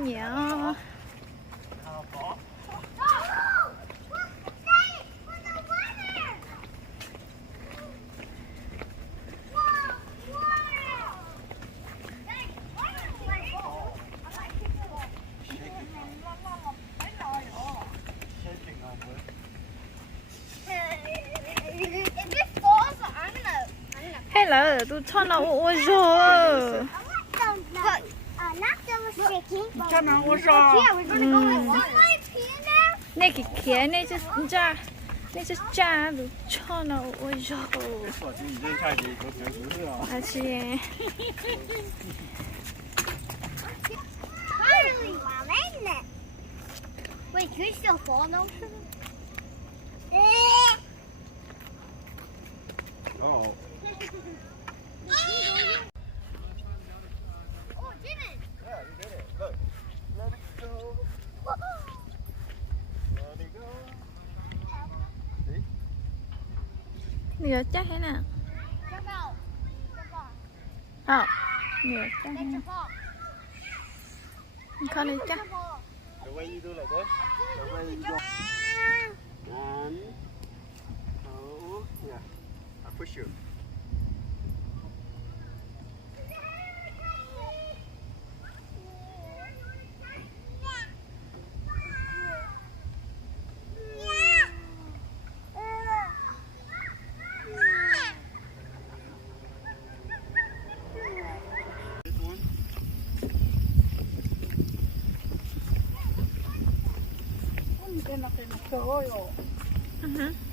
nhỉ. Hay là tôi cho nó ôi rồi. Này cái kia này chứ cha tôi cho nó ôi rồi. À chị. Wait, can we still fall though? Oh. Oh, did it? Yeah, you did it. Look. Let it go. Let it go. See? Nửa chắc thế nào? Jump out. Jump off. Ờ, nửa chắc thế Then nào? jump off. Không được chắc. Jump off. The way you do like this. The way you go. And. Oh, yeah. I push you. This one. Ừ.